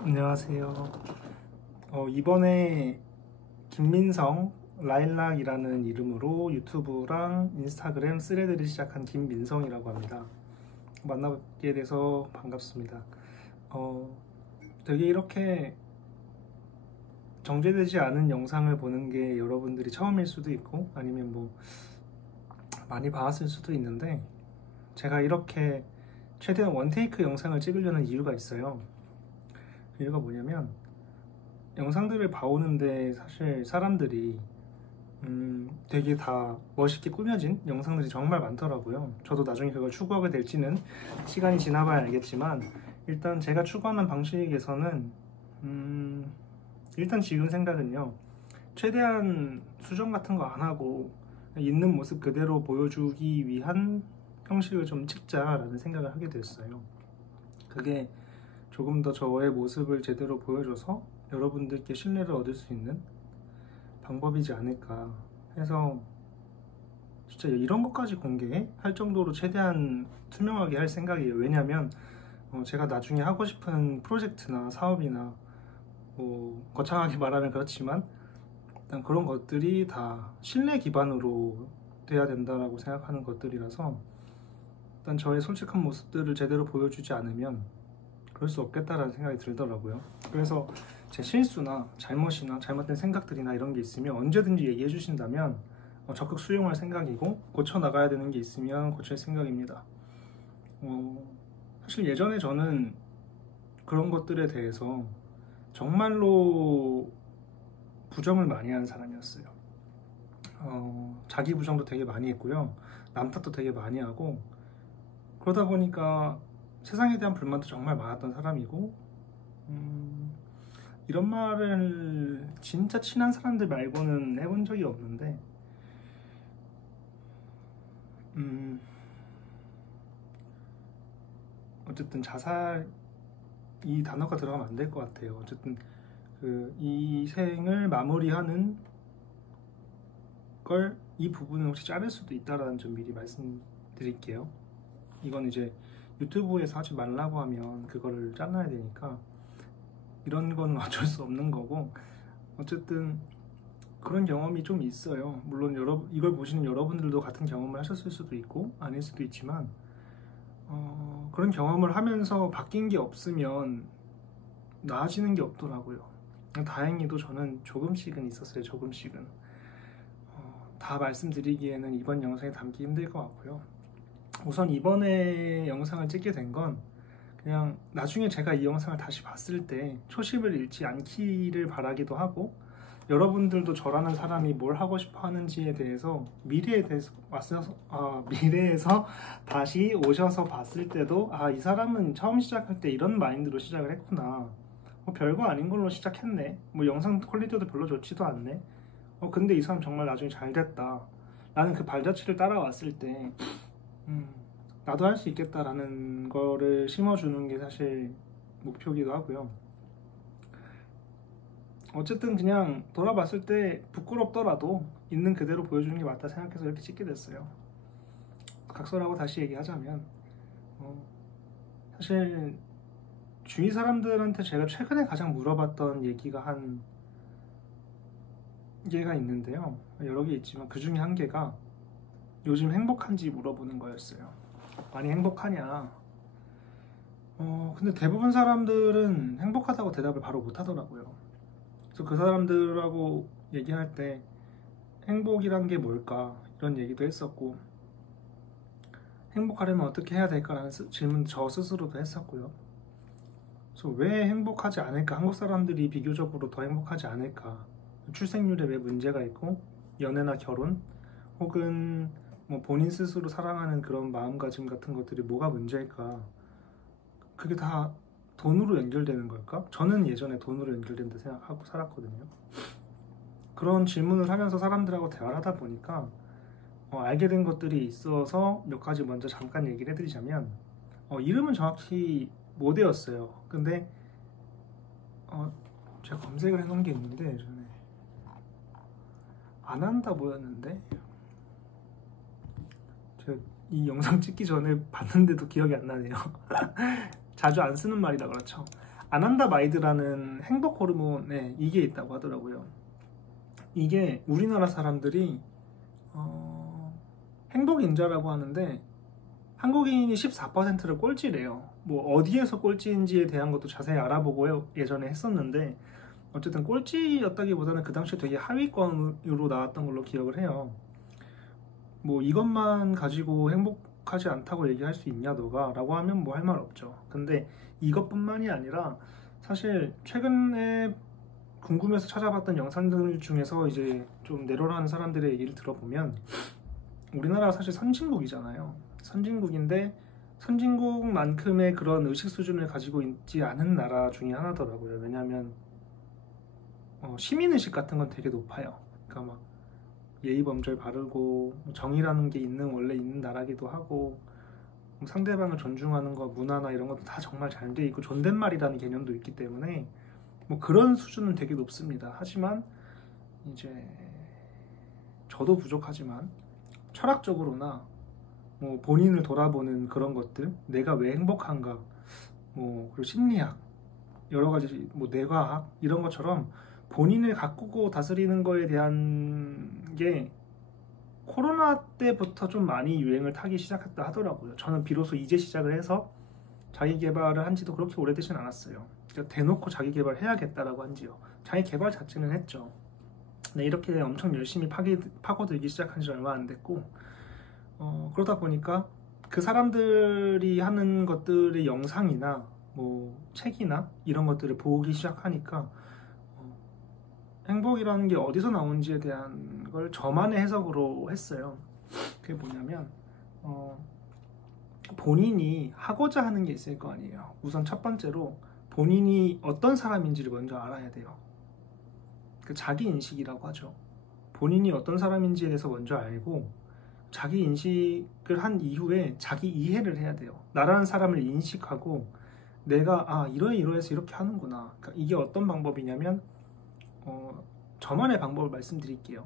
안녕하세요. 이번에 김민성 라일락이라는 이름으로 유튜브랑 인스타그램 스레드를 시작한 김민성이라고 합니다. 만나뵙게 돼서 반갑습니다. 되게 이렇게 정제되지 않은 영상을 보는 게 여러분들이 처음일 수도 있고 아니면 뭐 많이 봐왔을 수도 있는데, 제가 이렇게 최대한 원테이크 영상을 찍으려는 이유가 있어요. 그 이유가 뭐냐면, 영상들을 봐오는데 사실 사람들이 되게 다 멋있게 꾸며진 영상들이 정말 많더라고요. 저도 나중에 그걸 추구하게 될지는 시간이 지나봐야 알겠지만, 일단 제가 추구하는 방식에서는 일단 지금 생각은요, 최대한 수정 같은 거 안 하고 있는 모습 그대로 보여주기 위한 형식을 좀 찍자라는 생각을 하게 됐어요. 그게 조금 더 저의 모습을 제대로 보여줘서 여러분들께 신뢰를 얻을 수 있는 방법이지 않을까 해서, 진짜 이런 것까지 공개할 정도로 최대한 투명하게 할 생각이에요. 왜냐면 제가 나중에 하고 싶은 프로젝트나 사업이나 거창하게 말하면 그렇지만 일단 그런 것들이 다 신뢰 기반으로 돼야 된다라고 생각하는 것들이라서, 일단 저의 솔직한 모습들을 제대로 보여주지 않으면 그럴 수 없겠다라는 생각이 들더라고요. 그래서 제 실수나 잘못이나 잘못된 생각들이나 이런 게 있으면 언제든지 얘기해 주신다면 적극 수용할 생각이고, 고쳐 나가야 되는 게 있으면 고칠 생각입니다. 사실 예전에 저는 그런 것들에 대해서 정말로 부정을 많이 하는 사람이었어요. 자기 부정도 되게 많이 했고요, 남 탓도 되게 많이 하고, 그러다 보니까 세상에 대한 불만도 정말 많았던 사람이고, 이런 말을 진짜 친한 사람들 말고는 해본 적이 없는데, 어쨌든 자살, 이 단어가 들어가면 안 될 것 같아요. 어쨌든 이 생을 마무리하는 걸, 이 부분을 혹시 자를 수도 있다라는 점 미리 말씀드릴게요. 이건 이제 유튜브에서 하지 말라고 하면 그거를 잘라야 되니까 이런 건 어쩔 수 없는 거고, 어쨌든 그런 경험이 좀 있어요. 물론 이걸 보시는 여러분들도 같은 경험을 하셨을 수도 있고 아닐 수도 있지만, 그런 경험을 하면서 바뀐 게 없으면 나아지는 게 없더라고요. 다행히도 저는 조금씩은 있었어요. 조금씩은. 다 말씀드리기에는 이번 영상에 담기 힘들 것 같고요. 우선 이번에 영상을 찍게 된 건, 그냥 나중에 제가 이 영상을 다시 봤을 때 초심을 잃지 않기를 바라기도 하고, 여러분들도 저라는 사람이 뭘 하고 싶어 하는지에 대해서 미래에서 다시 오셔서 봤을 때도, 이 사람은 처음 시작할 때 이런 마인드로 시작을 했구나, 별거 아닌 걸로 시작했네, 영상 퀄리티도 별로 좋지도 않네, 근데 이 사람 정말 나중에 잘 됐다 라는 그 발자취를 따라왔을 때 나도 할 수 있겠다라는 거를 심어주는 게 사실 목표기도 하고요. 어쨌든 그냥 돌아봤을 때 부끄럽더라도 있는 그대로 보여주는 게 맞다 생각해서 이렇게 찍게 됐어요. 각설하고 다시 얘기하자면, 사실 주위 사람들한테 제가 최근에 가장 물어봤던 얘기가 한 개가 있는데요. 여러 개 있지만 그 중에 한 개가 요즘 행복한지 물어보는 거였어요. 많이 행복하냐? 근데 대부분 사람들은 행복하다고 대답을 바로 못 하더라고요. 그래서 그 사람들하고 얘기할 때 행복이란 게 뭘까? 이런 얘기도 했었고, 행복하려면 어떻게 해야 될까라는 질문 저 스스로도 했었고요. 그래서 왜 행복하지 않을까? 한국 사람들이 비교적으로 더 행복하지 않을까? 출생률에 왜 문제가 있고, 연애나 결혼, 혹은 본인 스스로 사랑하는 그런 마음가짐 같은 것들이 뭐가 문제일까? 그게 다 돈으로 연결되는 걸까? 저는 예전에 돈으로 연결된다 생각하고 살았거든요. 그런 질문을 하면서 사람들하고 대화를 하다 보니까 알게 된 것들이 있어서 몇 가지 먼저 잠깐 얘기를 해드리자면, 이름은 정확히 못 외웠어요. 근데 제가 검색을 해놓은 게 있는데, 예전에 안 한다 뭐였는데, 제가 이 영상 찍기 전에 봤는데도 기억이 안 나네요. 자주 안 쓰는 말이라 그렇죠. 아난다마이드라는 행복 호르몬에 이게 있다고 하더라고요. 이게 우리나라 사람들이 행복인자라고 하는데 한국인이 14%를 꼴찌래요. 뭐 어디에서 꼴찌인지에 대한 것도 자세히 알아보고 예전에 했었는데 어쨌든 꼴찌였다기보다는 그 당시에 되게 하위권으로 나왔던 걸로 기억을 해요. 뭐 이것만 가지고 행복하지 않다고 얘기할 수 있냐 너가? 라고 하면 뭐 할 말 없죠. 근데 이것뿐만이 아니라 사실 최근에 궁금해서 찾아봤던 영상들 중에서 이제 좀 내로라는 사람들의 얘기를 들어보면 우리나라가 사실 선진국이잖아요. 선진국인데 선진국만큼의 그런 의식 수준을 가지고 있지 않은 나라 중에 하나더라고요. 왜냐하면 시민의식 같은 건 되게 높아요. 그러니까 막 예의범절 바르고 정의라는 게 원래 있는 나라기도 하고 상대방을 존중하는 거 문화나 이런 것도 다 정말 잘 돼 있고 존댓말이라는 개념도 있기 때문에 뭐 그런 수준은 되게 높습니다. 하지만 이제 저도 부족하지만 철학적으로나 뭐 본인을 돌아보는 그런 것들, 내가 왜 행복한가, 뭐 그리고 심리학, 여러 가지 뭐 뇌과학 이런 것처럼 본인을 가꾸고 다스리는 거에 대한 게 코로나 때부터 좀 많이 유행을 타기 시작했다 하더라고요. 저는 비로소 이제 시작을 해서 자기 개발을 한 지도 그렇게 오래되진 않았어요. 그러니까 대놓고 자기 개발 해야겠다라고 한지요. 자기 개발 자체는 했죠. 근데 이렇게 엄청 열심히 파고들기 시작한 지 얼마 안 됐고 그러다 보니까 그 사람들이 하는 것들의 영상이나 뭐 책이나 이런 것들을 보기 시작하니까 행복이라는 게 어디서 나온지에 대한 걸 저만의 해석으로 했어요. 그게 뭐냐면 본인이 하고자 하는 게 있을 거 아니에요. 우선 첫 번째로 본인이 어떤 사람인지를 먼저 알아야 돼요. 그 자기 인식이라고 하죠. 본인이 어떤 사람인지에 대해서 먼저 알고 자기 인식을 한 이후에 자기 이해를 해야 돼요. 나라는 사람을 인식하고 내가 이러해서 이렇게 하는구나. 그러니까 이게 어떤 방법이냐면 저만의 방법을 말씀드릴게요.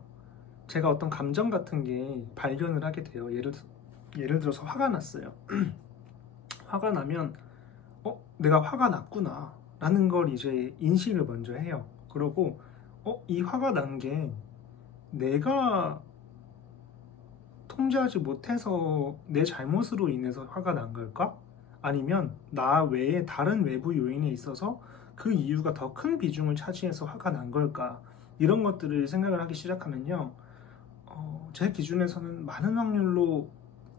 제가 어떤 감정 같은 게 발견을 하게 돼요. 예를 들어서 화가 났어요. 화가 나면 내가 화가 났구나 라는 걸 이제 인식을 먼저 해요. 그러고 이 화가 난 게 내가 통제하지 못해서 내 잘못으로 인해서 화가 난 걸까? 아니면 나 외에 다른 외부 요인에 있어서 그 이유가 더 큰 비중을 차지해서 화가 난 걸까? 이런 것들을 생각을 하기 시작하면요, 제 기준에서는 많은 확률로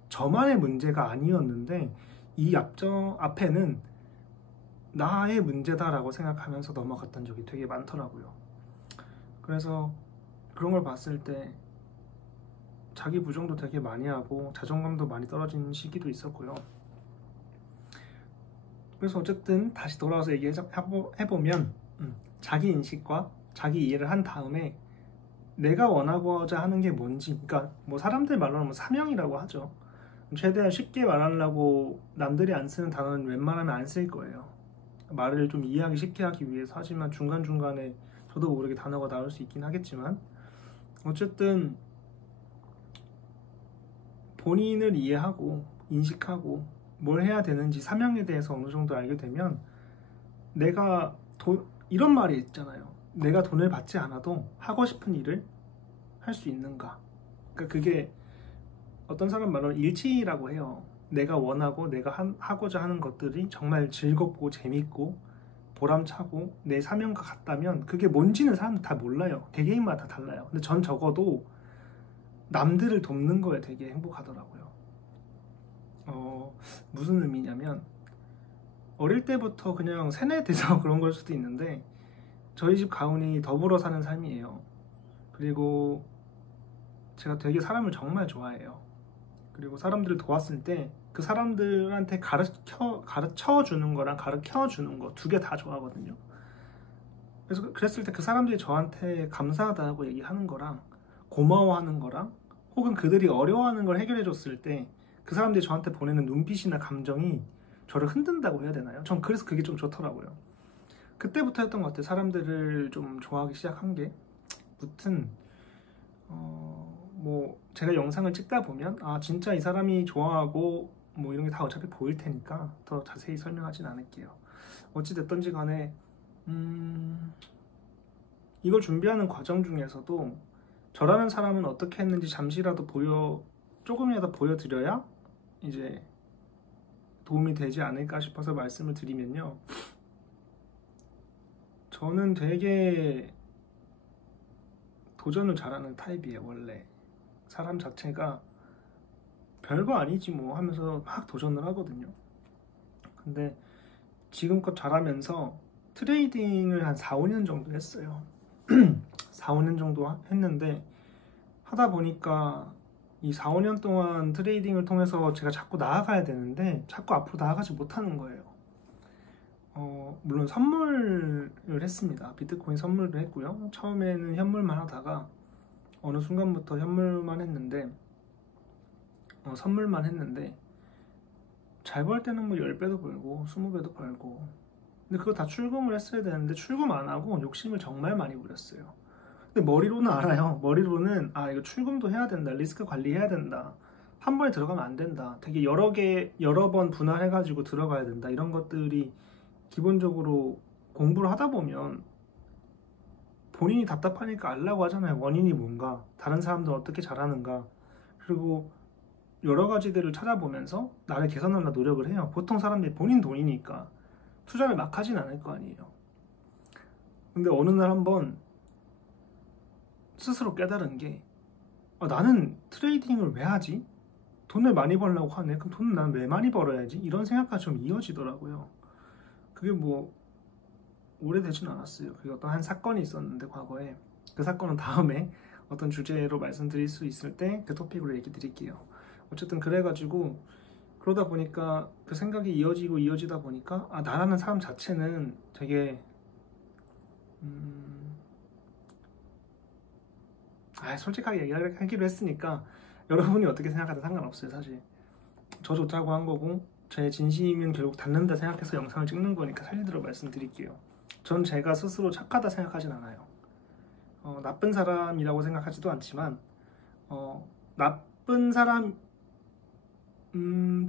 저만의 문제가 아니었는데 이 앞에는 나의 문제다라고 생각하면서 넘어갔던 적이 되게 많더라고요. 그래서 그런 걸 봤을 때 자기 부정도 되게 많이 하고 자존감도 많이 떨어진 시기도 있었고요. 그래서 어쨌든 다시 돌아와서 얘기해보면 자기 인식과 자기 이해를 한 다음에 내가 원하고자 하는 게 뭔지, 그러니까 뭐 사람들 말로는 뭐 사명이라고 하죠. 최대한 쉽게 말하려고 남들이 안 쓰는 단어는 웬만하면 안 쓸 거예요. 말을 좀 이해하기 쉽게 하기 위해서. 하지만 중간중간에 저도 모르게 단어가 나올 수 있긴 하겠지만 어쨌든 본인을 이해하고 인식하고 뭘 해야 되는지 사명에 대해서 어느 정도 알게 되면 내가 이런 말이 있잖아요. 내가 돈을 받지 않아도 하고 싶은 일을 할 수 있는가. 그러니까 그게 어떤 사람 말로는 일치라고 해요. 내가 원하고 내가 하고자 하는 것들이 정말 즐겁고 재밌고 보람차고 내 사명과 같다면 그게 뭔지는 사람들 다 몰라요. 개개인마다 다 달라요. 근데 전 적어도 남들을 돕는 거에 되게 행복하더라고요. 무슨 의미냐면 어릴 때부터 그냥 세뇌돼서 그런 걸 수도 있는데 저희 집 가훈이 더불어 사는 삶이에요. 그리고 제가 되게 사람을 정말 좋아해요. 그리고 사람들을 도왔을 때 그 사람들한테 가르쳐 주는 거랑 가르쳐 주는 거 두 개 다 좋아하거든요. 그래서 그랬을 때 그 사람들이 저한테 감사하다고 얘기하는 거랑 고마워하는 거랑 혹은 그들이 어려워하는 걸 해결해 줬을 때 그 사람들이 저한테 보내는 눈빛이나 감정이 저를 흔든다고 해야 되나요? 전 그래서 그게 좀 좋더라고요. 그때부터였던 것 같아요. 사람들을 좀 좋아하기 시작한 게. 무튼 뭐 제가 영상을 찍다 보면 진짜 이 사람이 좋아하고 뭐 이런 게 다 어차피 보일 테니까 더 자세히 설명하진 않을게요. 어찌됐던지 간에 이걸 준비하는 과정 중에서도 저라는 사람은 어떻게 했는지 잠시라도 조금이라도 보여드려야 이제 도움이 되지 않을까 싶어서 말씀을 드리면요. 저는 되게 도전을 잘하는 타입이에요. 원래 사람 자체가 별거 아니지 뭐 하면서 막 도전을 하거든요. 근데 지금껏 잘하면서 트레이딩을 한 4, 5년 정도 했어요. 4, 5년 정도 했는데 하다 보니까 이 4, 5년 동안 트레이딩을 통해서 제가 자꾸 나아가야 되는데 자꾸 앞으로 나아가지 못하는 거예요. 물론 선물을 했습니다. 비트코인 선물도 했고요. 처음에는 현물만 하다가 어느 순간부터 현물만 했는데 선물만 했는데 잘 벌 때는 뭐 10배도 벌고 20배도 벌고, 근데 그거 다 출금을 했어야 되는데 출금 안 하고 욕심을 정말 많이 부렸어요. 근데 머리로는 알아요. 머리로는 이거 출금도 해야 된다, 리스크 관리해야 된다, 한 번에 들어가면 안 된다, 되게 여러 번 분할해가지고 들어가야 된다, 이런 것들이 기본적으로 공부를 하다 보면 본인이 답답하니까 알라고 하잖아요. 원인이 뭔가, 다른 사람들은 어떻게 잘하는가, 그리고 여러 가지들을 찾아보면서 나를 개선하려 노력을 해요. 보통 사람들이 본인 돈이니까 투자를 막 하진 않을 거 아니에요. 근데 어느 날 한번 스스로 깨달은 게, 나는 트레이딩을 왜 하지? 돈을 많이 벌려고 하네. 그럼 돈은 난 왜 많이 벌어야지? 이런 생각까지 좀 이어지더라고요. 그게 뭐 오래되진 않았어요. 그게 어떤 한 사건이 있었는데 과거에, 그 사건은 다음에 어떤 주제로 말씀드릴 수 있을 때 그 토픽으로 얘기 드릴게요. 어쨌든 그래가지고 그러다 보니까 그 생각이 이어지다 보니까 나라는 사람 자체는 되게 솔직하게 얘기하기로 했으니까 여러분이 어떻게 생각하든 상관없어요. 사실 저 좋다고 한 거고 제 진심은 결국 닿는다 생각해서 영상을 찍는 거니까 사실대로 말씀드릴게요. 전 제가 스스로 착하다 생각하진 않아요. 나쁜 사람이라고 생각하지도 않지만 나쁜 사람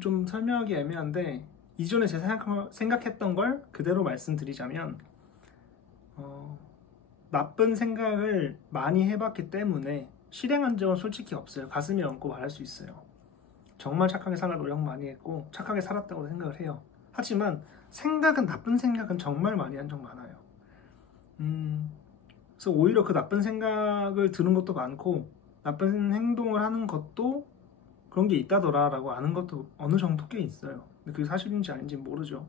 좀 설명하기 애매한데, 이전에 제가 생각했던 걸 그대로 말씀드리자면 나쁜 생각을 많이 해봤기 때문에 실행한 적은 솔직히 없어요. 가슴에 얹고 말할 수 있어요. 정말 착하게 살아 노력 많이 했고 착하게 살았다고 생각을 해요. 하지만 나쁜 생각은 정말 많이 한 적 많아요. 그래서 오히려 그 나쁜 생각을 들은 것도 많고 나쁜 행동을 하는 것도 그런 게 있다더라 라고 아는 것도 어느 정도 꽤 있어요. 근데 그게 사실인지 아닌지 모르죠.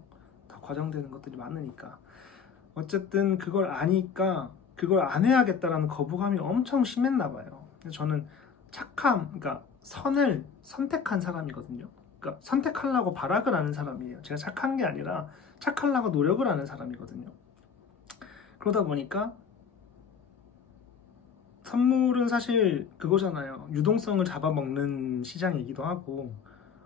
다 과장되는 것들이 많으니까. 어쨌든 그걸 아니까 그걸 안 해야겠다라는 거부감이 엄청 심했나 봐요. 저는 그러니까 선을 선택한 사람이거든요. 그러니까 선택하려고 발악을 하는 사람이에요. 제가 착한 게 아니라 착하려고 노력을 하는 사람이거든요. 그러다 보니까 선물은 사실 그거잖아요. 유동성을 잡아먹는 시장이기도 하고,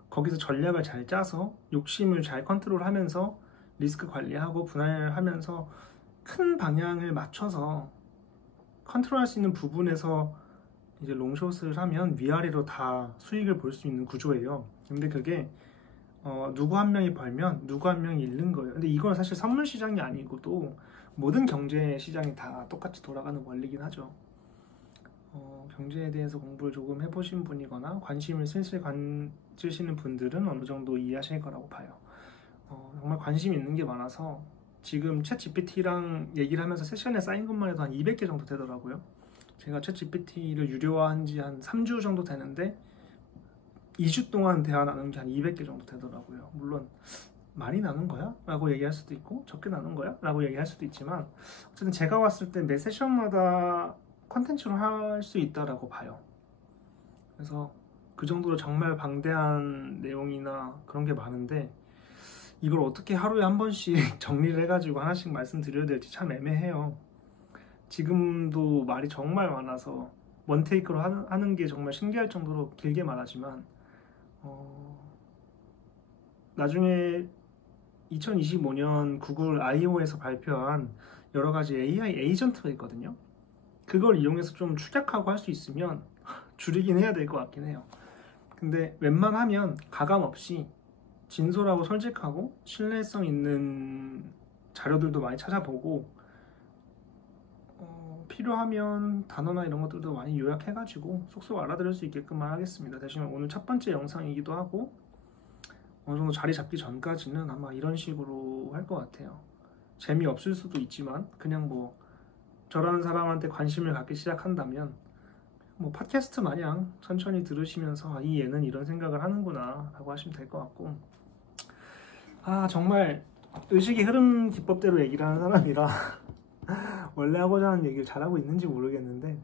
거기서 전략을 잘 짜서 욕심을 잘 컨트롤하면서 리스크 관리하고 분할하면서 큰 방향을 맞춰서 컨트롤할 수 있는 부분에서 이제 롱숏을 하면 위아래로 다 수익을 볼 수 있는 구조예요. 근데 그게 누구 한 명이 벌면 누구 한 명이 잃는 거예요. 근데 이건 사실 선물 시장이 아니고도 모든 경제 시장이 다 똑같이 돌아가는 원리긴 하죠. 경제에 대해서 공부를 조금 해보신 분이거나 관심을 슬슬 가지시는 분들은 어느 정도 이해하실 거라고 봐요. 정말 관심 있는 게 많아서 지금 챗 GPT랑 얘기를 하면서 세션에 쌓인 것만 해도 한 200개 정도 되더라고요. 제가 챗 GPT를 유료화한 지 한 3주 정도 되는데 2주 동안 대화 나눈 게 한 200개 정도 되더라고요. 물론 많이 나눈 거야? 라고 얘기할 수도 있고 적게 나눈 거야? 라고 얘기할 수도 있지만, 어쨌든 제가 봤을 때 매 세션마다 컨텐츠로 할 수 있다라고 봐요. 그래서 그 정도로 정말 방대한 내용이나 그런 게 많은데 이걸 어떻게 하루에 한 번씩 정리를 해가지고 하나씩 말씀드려야 될지 참 애매해요. 지금도 말이 정말 많아서 원테이크로 하는 게 정말 신기할 정도로 길게 말하지만 나중에 2025년 구글 I/O에서 발표한 여러 가지 AI 에이전트가 있거든요. 그걸 이용해서 좀 축약하고 할 수 있으면 줄이긴 해야 될 것 같긴 해요. 근데 웬만하면 가감 없이 진솔하고 솔직하고 신뢰성 있는 자료들도 많이 찾아보고 필요하면 단어나 이런 것들도 많이 요약해가지고 쏙쏙 알아들을 수 있게끔만 하겠습니다. 대신 오늘 첫 번째 영상이기도 하고 어느 정도 자리 잡기 전까지는 아마 이런 식으로 할 것 같아요. 재미없을 수도 있지만 그냥 뭐 저라는 사람한테 관심을 갖기 시작한다면 뭐 팟캐스트 마냥 천천히 들으시면서 이 얘는 이런 생각을 하는구나 라고 하시면 될 것 같고, 정말 의식의 흐름 기법대로 얘기를 하는 사람이라 원래 하고자 하는 얘기를 잘하고 있는지 모르겠는데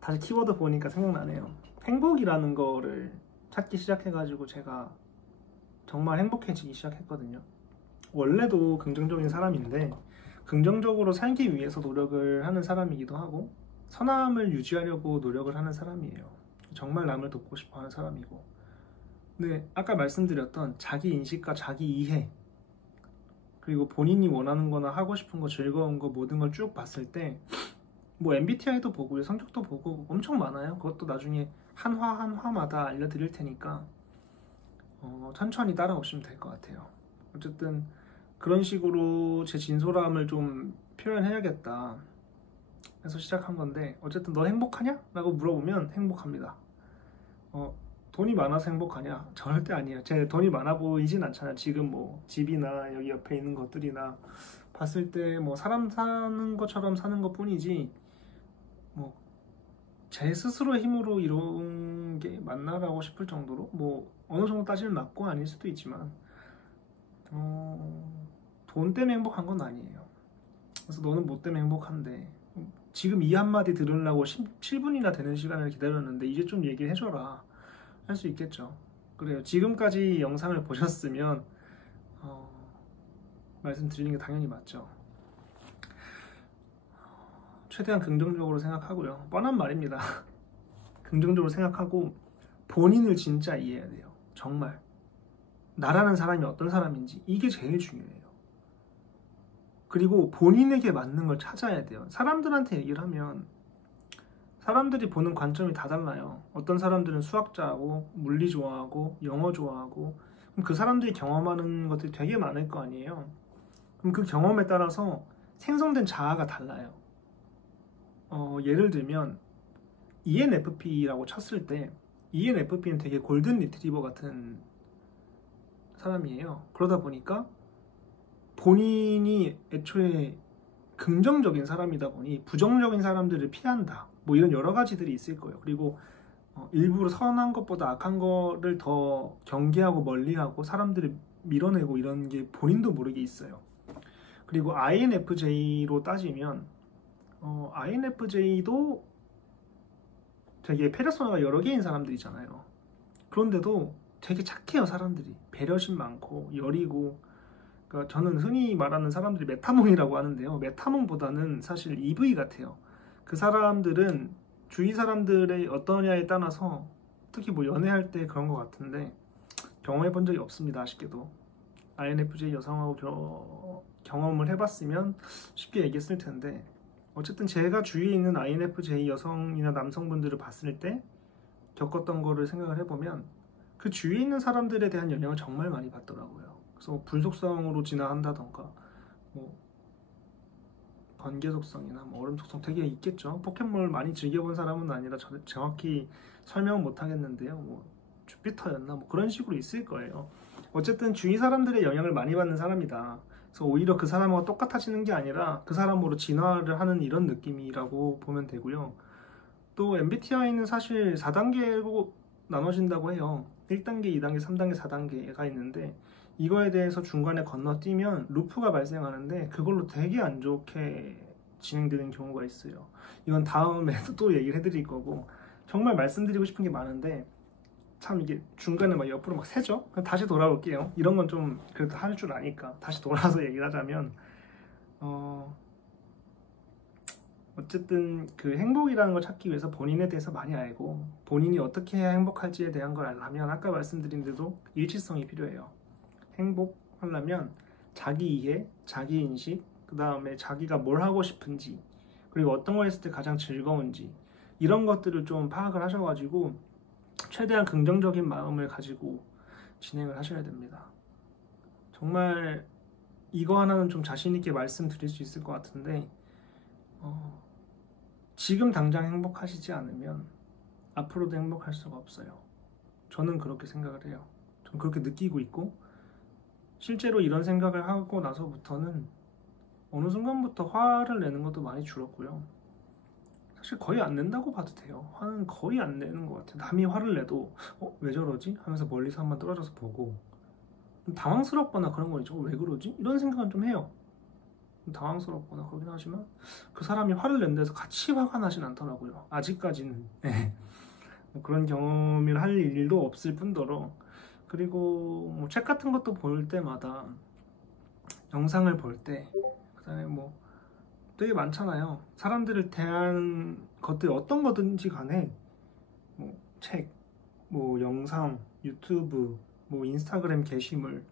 다시 키워드 보니까 생각나네요. 행복이라는 거를 찾기 시작해가지고 제가 정말 행복해지기 시작했거든요. 원래도 긍정적인 사람인데 긍정적으로 살기 위해서 노력을 하는 사람이기도 하고 선함을 유지하려고 노력을 하는 사람이에요. 정말 남을 돕고 싶어 하는 사람이고, 근데 아까 말씀드렸던 자기 인식과 자기 이해 그리고 본인이 원하는 거나 하고 싶은 거, 즐거운 거 모든 걸 쭉 봤을 때 뭐 MBTI도 보고요, 성격도 보고 엄청 많아요. 그것도 나중에 한 화 한 화마다 알려드릴 테니까 천천히 따라오시면 될 것 같아요. 어쨌든 그런 식으로 제 진솔함을 좀 표현해야겠다 해서 시작한 건데, 어쨌든 너 행복하냐? 라고 물어보면 행복합니다. 돈이 많아서 행복하냐? 절대 아니에요. 제 돈이 많아 보이진 않잖아요. 지금 뭐 집이나 여기 옆에 있는 것들이나 봤을 때 뭐 사람 사는 것처럼 사는 것 뿐이지 뭐 제 스스로의 힘으로 이룬 게 맞나라고 싶을 정도로 뭐 어느 정도 따지면 맞고 아닐 수도 있지만 돈 때문에 행복한 건 아니에요. 그래서 너는 뭐 때문에 행복한데, 지금 이 한마디 들으려고 7분이나 되는 시간을 기다렸는데 이제 좀 얘기를 해줘라 할 수 있겠죠. 그래요. 지금까지 영상을 보셨으면 말씀드리는 게 당연히 맞죠. 최대한 긍정적으로 생각하고요. 뻔한 말입니다. 긍정적으로 생각하고 본인을 진짜 이해해야 돼요. 정말 나라는 사람이 어떤 사람인지 이게 제일 중요해요. 그리고 본인에게 맞는 걸 찾아야 돼요. 사람들한테 얘기를 하면 사람들이 보는 관점이 다 달라요. 어떤 사람들은 수학자하고 물리 좋아하고 영어 좋아하고, 그럼 그 사람들이 경험하는 것들이 되게 많을 거 아니에요. 그럼 그 경험에 따라서 생성된 자아가 달라요. 예를 들면 ENFP라고 쳤을 때 ENFP는 되게 골든 리트리버 같은 사람이에요. 그러다 보니까 본인이 애초에 긍정적인 사람이다 보니 부정적인 사람들을 피한다, 뭐 이런 여러 가지들이 있을 거예요. 그리고 일부러 선한 것보다 악한 거를 더 경계하고 멀리하고 사람들을 밀어내고 이런 게 본인도 모르게 있어요. 그리고 INFJ로 따지면 INFJ도 되게 페르소나가 여러 개인 사람들이잖아요. 그런데도 되게 착해요. 사람들이 배려심 많고 여리고, 그러니까 저는 흔히 말하는 사람들이 메타몽이라고 하는데요, 메타몽보다는 사실 EV 같아요. 그 사람들은 주위 사람들의 어떠냐에 따라서 특히 뭐 연애할 때 그런 것 같은데 경험해 본 적이 없습니다. 아쉽게도 INFJ 여성하고 경험을 해봤으면 쉽게 얘기했을 텐데, 어쨌든 제가 주위에 있는 INFJ 여성이나 남성분들을 봤을 때 겪었던 거를 생각을 해보면 그 주위에 있는 사람들에 대한 영향을 정말 많이 받더라고요. 그래서 불속성으로 진화한다던가 뭐 번개 속성이나 뭐 얼음 속성 되게 있겠죠. 포켓몬을 많이 즐겨본 사람은 아니라 정확히 설명은 못 하겠는데요. 뭐 주피터였나 뭐 그런 식으로 있을 거예요. 어쨌든 주위 사람들의 영향을 많이 받는 사람이다. 그래서 오히려 그 사람하고 똑같아지는 게 아니라 그 사람으로 진화를 하는 이런 느낌이라고 보면 되고요. 또 MBTI는 사실 4단계로 나눠진다고 해요. 1단계, 2단계, 3단계, 4단계가 있는데 이거에 대해서 중간에 건너뛰면 루프가 발생하는데 그걸로 되게 안 좋게 진행되는 경우가 있어요. 이건 다음에 또 얘기를 해드릴 거고, 정말 말씀드리고 싶은 게 많은데 참 이게 중간에 막 옆으로 막 새죠? 다시 돌아올게요. 이런 건 좀 그래도 할 줄 아니까 다시 돌아서 얘기를 하자면 어쨌든 그 행복이라는 걸 찾기 위해서 본인에 대해서 많이 알고 본인이 어떻게 해야 행복할지에 대한 걸 알려면 아까 말씀드린 대로 일치성이 필요해요. 행복하려면 자기 이해, 자기 인식, 그 다음에 자기가 뭘 하고 싶은지, 그리고 어떤 걸 했을 때 가장 즐거운지 이런 것들을 좀 파악을 하셔가지고 최대한 긍정적인 마음을 가지고 진행을 하셔야 됩니다. 정말 이거 하나는 좀 자신 있게 말씀드릴 수 있을 것 같은데 지금 당장 행복하시지 않으면 앞으로도 행복할 수가 없어요. 저는 그렇게 생각을 해요. 저는 그렇게 느끼고 있고 실제로 이런 생각을 하고 나서부터는 어느 순간부터 화를 내는 것도 많이 줄었고요. 사실 거의 안 낸다고 봐도 돼요. 화는 거의 안 내는 것 같아요. 남이 화를 내도 왜 저러지? 하면서 멀리서 한번 떨어져서 보고 당황스럽거나 그런 거 있죠. 왜 그러지? 이런 생각은 좀 해요. 당황스럽거나 그러긴 하지만 그 사람이 화를 낸다 해서 같이 화가 나진 않더라고요. 아직까지는. 뭐 그런 경험을 할 일도 없을 뿐더러 그리고 뭐 책 같은 것도 볼 때마다 영상을 볼 때 그다음에 뭐 되게 많잖아요. 사람들을 대한 것들이 어떤 거든지 간에 뭐 책, 뭐 영상, 유튜브, 뭐 인스타그램 게시물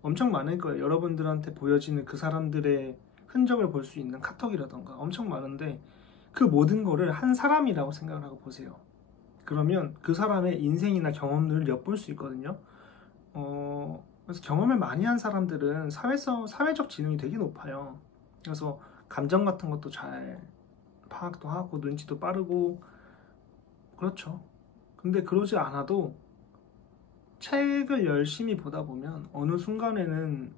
엄청 많을 거예요. 여러분들한테 보여지는 그 사람들의 흔적을 볼 수 있는 카톡이라던가 엄청 많은데 그 모든 거를 한 사람이라고 생각을 하고 보세요. 그러면 그 사람의 인생이나 경험들을 엿볼 수 있거든요. 그래서 경험을 많이 한 사람들은 사회적 지능이 되게 높아요. 그래서 감정 같은 것도 잘 파악도 하고 눈치도 빠르고 그렇죠. 근데 그러지 않아도 책을 열심히 보다 보면 어느 순간에는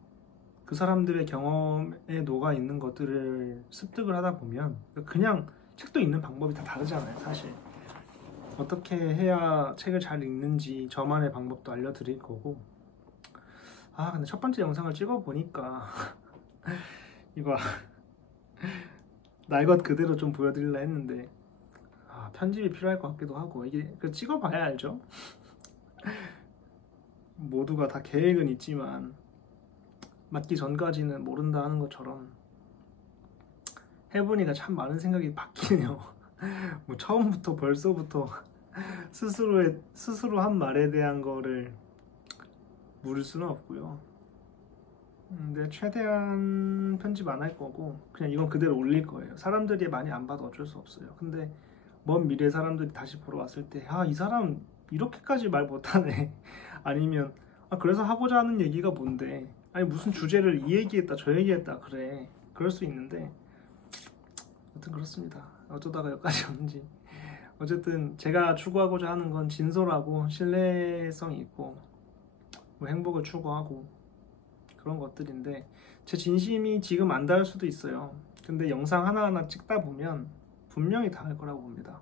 그 사람들의 경험에 녹아 있는 것들을 습득을 하다 보면 그냥 책도 읽는 방법이 다 다르잖아요, 사실. 어떻게 해야 책을 잘 읽는지 저만의 방법도 알려드릴 거고. 근데 첫 번째 영상을 찍어 보니까 이거 날 것 그대로 좀 보여드리려 했는데 편집이 필요할 것 같기도 하고 이게 찍어봐야 알죠. 모두가 다 계획은 있지만 맞기 전까지는 모른다 하는 것처럼 해보니까 참 많은 생각이 바뀌네요. 뭐 처음부터 벌써부터 스스로 한 말에 대한 거를 물을 수는 없고요. 근데 최대한 편집 안 할 거고 그냥 이건 그대로 올릴 거예요. 사람들이 많이 안 봐도 어쩔 수 없어요. 근데 먼 미래 사람들이 다시 보러 왔을 때 이 사람 이렇게까지 말 못하네. 아니면 그래서 하고자 하는 얘기가 뭔데, 아니 무슨 주제를 이 얘기했다 저 얘기했다 그래, 그럴 수 있는데 아무튼 그렇습니다. 어쩌다가 여기까지 왔는지. 어쨌든 제가 추구하고자 하는 건 진솔하고 신뢰성이 있고 뭐 행복을 추구하고 그런 것들인데 제 진심이 지금 안 닿을 수도 있어요. 근데 영상 하나하나 찍다 보면 분명히 닿을 거라고 봅니다.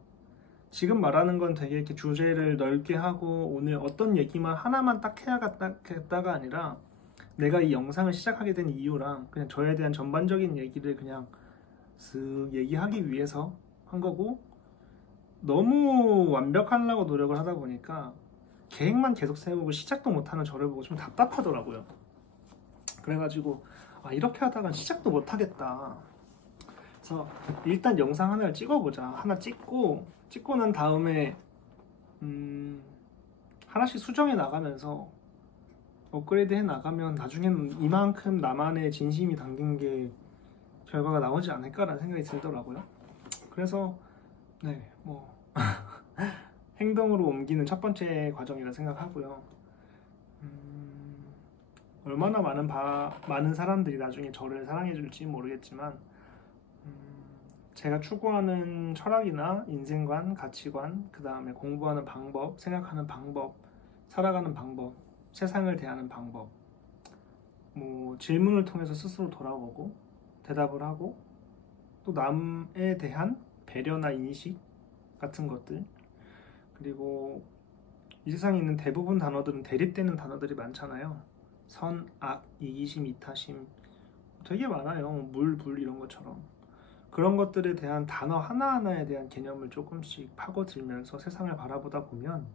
지금 말하는 건 되게 이렇게 주제를 넓게 하고 오늘 어떤 얘기만 하나만 딱 해야겠다가 아니라 내가 이 영상을 시작하게 된 이유랑 그냥 저에 대한 전반적인 얘기를 그냥 쓱 얘기하기 위해서 한 거고, 너무 완벽하려고 노력을 하다 보니까 계획만 계속 세우고 시작도 못하는 저를 보고 좀 답답하더라고요. 그래가지고 이렇게 하다간 시작도 못하겠다. 그래서 일단 영상 하나를 찍어보자. 하나 찍고 난 다음에 하나씩 수정해 나가면서 업그레이드 해 나가면 나중에는 이만큼 나만의 진심이 담긴 게 결과가 나오지 않을까라는 생각이 들더라고요. 그래서 뭐 행동으로 옮기는 첫 번째 과정이라 생각하고요. 얼마나 많은 사람들이 나중에 저를 사랑해 줄지 모르겠지만 제가 추구하는 철학이나 인생관, 가치관, 그 다음에 공부하는 방법, 생각하는 방법, 살아가는 방법, 세상을 대하는 방법, 뭐 질문을 통해서 스스로 돌아보고 대답을 하고 또 남에 대한 배려나 인식 같은 것들, 그리고 이 세상에 있는 대부분 단어들은 대립되는 단어들이 많잖아요. 선, 악, 이기심, 이타심 되게 많아요. 물, 불 이런 것처럼. 그런 것들에 대한 단어 하나하나에 대한 개념을 조금씩 파고들면서 세상을 바라보다 보면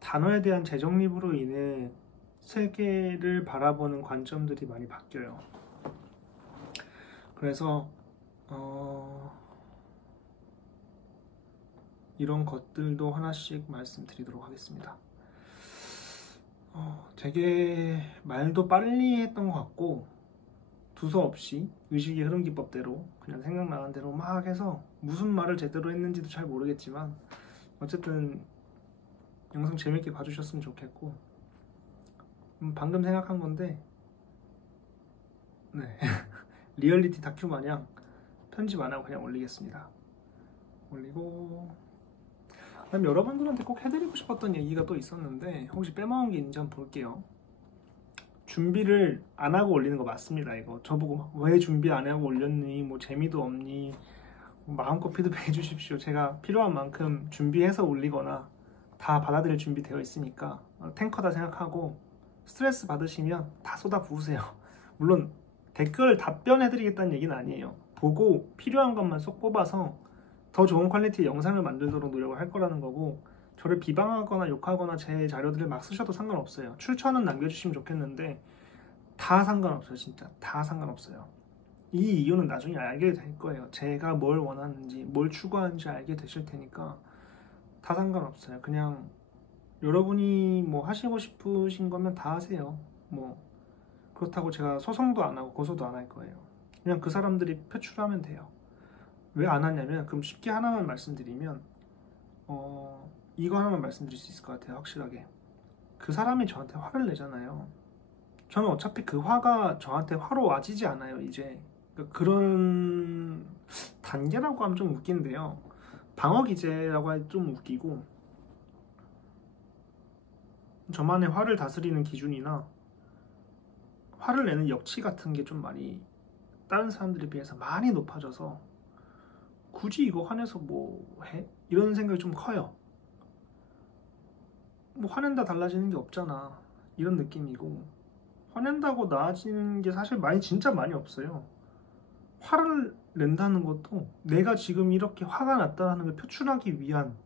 단어에 대한 재정립으로 인해 세계를 바라보는 관점들이 많이 바뀌어요. 그래서 이런 것들도 하나씩 말씀드리도록 하겠습니다. 되게 말도 빨리 했던 것 같고 두서없이 의식의 흐름 기법대로 그냥 생각나는 대로 막 해서 무슨 말을 제대로 했는지도 잘 모르겠지만 어쨌든 영상 재밌게 봐주셨으면 좋겠고, 방금 생각한 건데, 네. 리얼리티 다큐 마냥 편집 안 하고 그냥 올리겠습니다. 올리고, 그다음 여러분들한테 꼭 해드리고 싶었던 얘기가 또 있었는데 혹시 빼먹은 게 있는지 한번 볼게요. 준비를 안 하고 올리는 거 맞습니다. 이거 저보고 왜 준비 안 하고 올렸니? 뭐 재미도 없니? 마음껏 피드백 해주십시오. 제가 필요한 만큼 준비해서 올리거나 다 받아들일 준비되어 있으니까 탱커다 생각하고 스트레스 받으시면 다 쏟아 부으세요. 물론 댓글 답변해드리겠다는 얘기는 아니에요. 보고 필요한 것만 쏙 뽑아서 더 좋은 퀄리티의 영상을 만들도록 노력을 할 거라는 거고, 저를 비방하거나 욕하거나 제 자료들을 막 쓰셔도 상관없어요. 출처는 남겨주시면 좋겠는데 다 상관없어요. 진짜 다 상관없어요. 이 이유는 나중에 알게 될 거예요. 제가 뭘 원하는지 뭘 추구하는지 알게 되실 테니까 다 상관없어요. 그냥 여러분이 뭐 하시고 싶으신 거면 다 하세요. 뭐 그렇다고 제가 소송도 안 하고 고소도 안 할 거예요. 그냥 그 사람들이 표출하면 돼요. 왜 안 하냐면, 그럼 쉽게 하나만 말씀드리면 이거 하나만 말씀드릴 수 있을 것 같아요. 확실하게 그 사람이 저한테 화를 내잖아요. 저는 어차피 그 화가 저한테 화로 와지지 않아요. 이제 그런 단계라고 하면 좀 웃긴데요. 방어 기제라고 하면 좀 웃기고, 저만의 화를 다스리는 기준이나 화를 내는 역치 같은 게 좀 많이 다른 사람들에 비해서 많이 높아져서 굳이 이거 화내서 뭐 해? 이런 생각이 좀 커요. 뭐 화낸다 달라지는 게 없잖아 이런 느낌이고, 화낸다고 나아지는 게 사실 진짜 많이 없어요. 화를 낸다는 것도 내가 지금 이렇게 화가 났다는 걸 표출하기 위한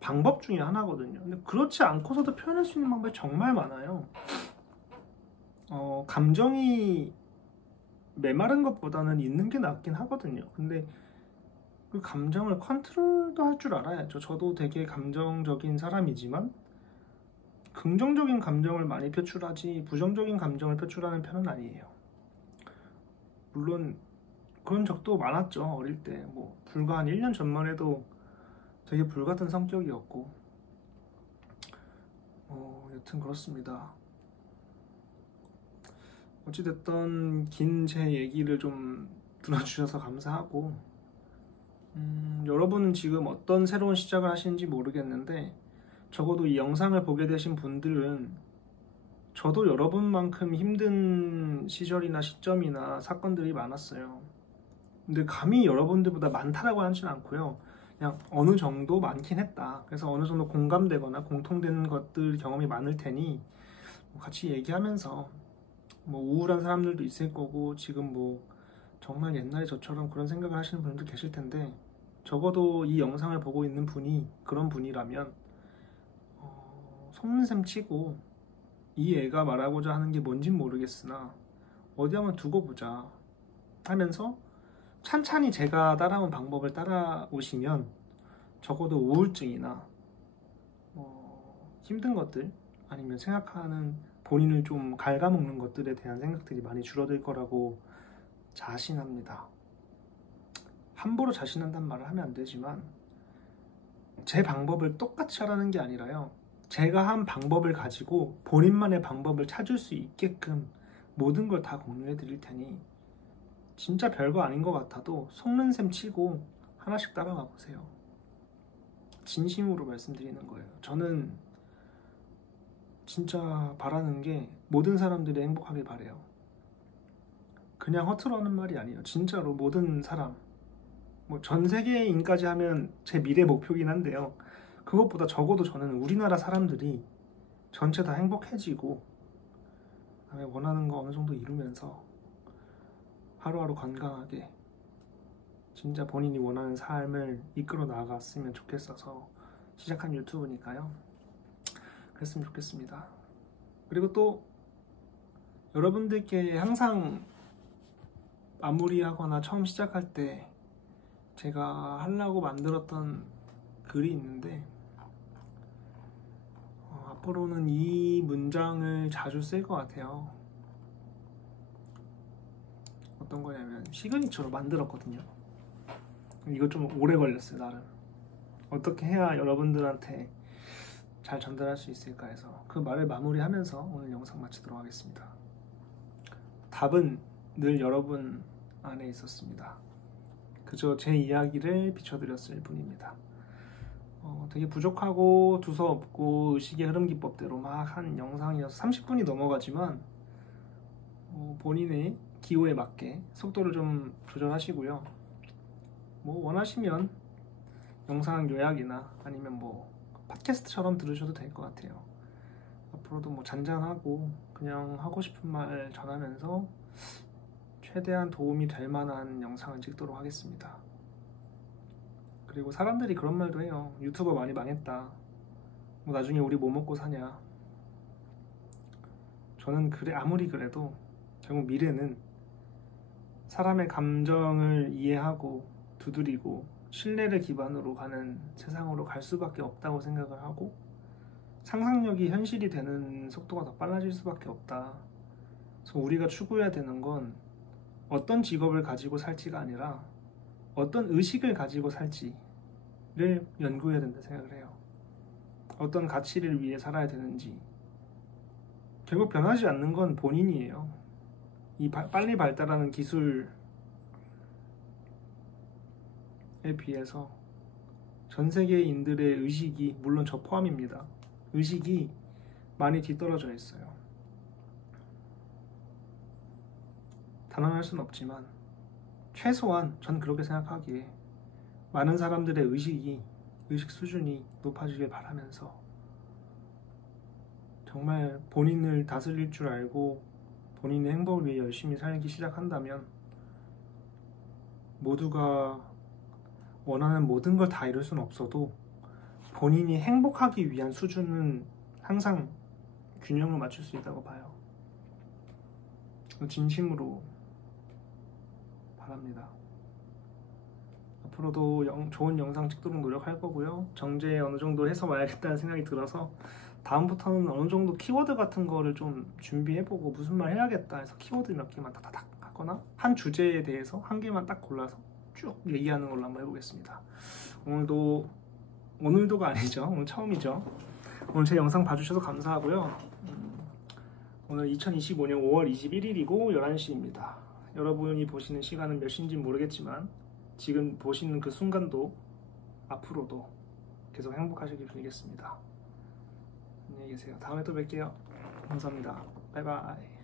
방법 중에 하나거든요. 근데 그렇지 않고서도 표현할 수 있는 방법이 정말 많아요. 감정이 메마른 것보다는 있는 게 낫긴 하거든요. 근데 그 감정을 컨트롤도 할 줄 알아야죠. 저도 되게 감정적인 사람이지만 긍정적인 감정을 많이 표출하지 부정적인 감정을 표출하는 편은 아니에요. 물론 그런 적도 많았죠. 어릴 때 뭐 불과 한 1년 전만 해도 되게 불같은 성격이었고, 여튼 그렇습니다. 어찌됐든 긴 제 얘기를 좀 들어주셔서 감사하고, 여러분은 지금 어떤 새로운 시작을 하시는지 모르겠는데 적어도 이 영상을 보게 되신 분들은 저도 여러분만큼 힘든 시절이나 시점이나 사건들이 많았어요. 근데 감히 여러분들보다 많다라고 하진 않고요. 그냥 어느 정도 많긴 했다. 그래서 어느 정도 공감되거나 공통되는 것들 경험이 많을 테니 같이 얘기하면서, 뭐 우울한 사람들도 있을 거고 지금 뭐 정말 옛날에 저처럼 그런 생각을 하시는 분들도 계실 텐데, 적어도 이 영상을 보고 있는 분이 그런 분이라면 속는 셈 치고 이 애가 말하고자 하는 게 뭔진 모르겠으나 어디 한번 두고 보자 하면서 찬찬히 제가 따라온 방법을 따라오시면 적어도 우울증이나 힘든 것들, 아니면 생각하는 본인을 좀 갉아먹는 것들에 대한 생각들이 많이 줄어들 거라고 자신합니다. 함부로 자신한다는 말을 하면 안 되지만 제 방법을 똑같이 하라는 게 아니라요, 제가 한 방법을 가지고 본인만의 방법을 찾을 수 있게끔 모든 걸 다 공유해 드릴 테니 진짜 별거 아닌 것 같아도 속는 셈 치고 하나씩 따라가 보세요. 진심으로 말씀드리는 거예요. 저는 진짜 바라는 게 모든 사람들이 행복하길 바래요. 그냥 허투루 하는 말이 아니에요. 진짜로 모든 사람, 뭐 전 세계인까지 하면 제 미래 목표긴 한데요, 그것보다 적어도 저는 우리나라 사람들이 전체 다 행복해지고 그다음에 원하는 거 어느 정도 이루면서 하루하루 건강하게 진짜 본인이 원하는 삶을 이끌어 나갔으면 좋겠어서 시작한 유튜브니까요. 그랬으면 좋겠습니다. 그리고 또 여러분들께 항상 마무리하거나 처음 시작할 때 제가 하려고 만들었던 글이 있는데, 앞으로는 이 문장을 자주 쓸 것 같아요. 어떤 거냐면 시그니처로 만들었거든요. 이거 좀 오래 걸렸어요. 나름 어떻게 해야 여러분들한테 잘 전달할 수 있을까 해서 그 말을 마무리하면서 오늘 영상 마치도록 하겠습니다. 답은 늘 여러분 안에 있었습니다. 그저 제 이야기를 비춰드렸을 뿐입니다. 되게 부족하고 두서없고 의식의 흐름 기법대로 막 한 영상이어서 30분이 넘어가지만 본인의 기호에 맞게 속도를 좀 조절하시고요. 원하시면 영상 요약이나 아니면 팟캐스트처럼 들으셔도 될 것 같아요. 앞으로도 잔잔하고 그냥 하고 싶은 말 전하면서 최대한 도움이 될 만한 영상을 찍도록 하겠습니다. 그리고 사람들이 그런 말도 해요. 유튜버 많이 망했다. 나중에 우리 뭐 먹고 사냐. 저는 아무리 그래도 결국 미래는 사람의 감정을 이해하고 두드리고 신뢰를 기반으로 가는 세상으로 갈 수밖에 없다고 생각을 하고, 상상력이 현실이 되는 속도가 더 빨라질 수밖에 없다. 그래서 우리가 추구해야 되는 건 어떤 직업을 가지고 살지가 아니라 어떤 의식을 가지고 살지를 연구해야 된다 생각을 해요. 어떤 가치를 위해 살아야 되는지. 결국 변하지 않는 건 본인이에요. 이 빨리 발달하는 기술에 비해서 전 세계인들의 의식이, 물론 저 포함입니다, 의식이 많이 뒤떨어져 있어요. 단언할 수는 없지만 최소한 전 그렇게 생각하기에 많은 사람들의 의식 수준이 높아지길 바라면서, 정말 본인을 다스릴 줄 알고 본인의 행복을 위해 열심히 살기 시작한다면 모두가 원하는 모든 걸 다 이룰 수는 없어도 본인이 행복하기 위한 수준은 항상 균형을 맞출 수 있다고 봐요. 진심으로 바랍니다. 앞으로도 좋은 영상 찍도록 노력할 거고요. 정제 어느 정도 해서 와야겠다는 생각이 들어서 다음부터는 어느 정도 키워드 같은 거를 좀 준비해보고 무슨 말 해야겠다 해서 키워드 몇 개만 다다닥 하거나 한 주제에 대해서 한 개만 딱 골라서 쭉 얘기하는 걸로 한번 해보겠습니다. 오늘도가 아니죠. 오늘 처음이죠. 오늘 제 영상 봐주셔서 감사하고요. 오늘 2025년 5월 21일이고 11시입니다. 여러분이 보시는 시간은 몇 시인지 모르겠지만 지금 보시는 그 순간도 앞으로도 계속 행복하시길 빌겠습니다. 안녕히 계세요. 다음에 또 뵐게요. 감사합니다. 바이바이.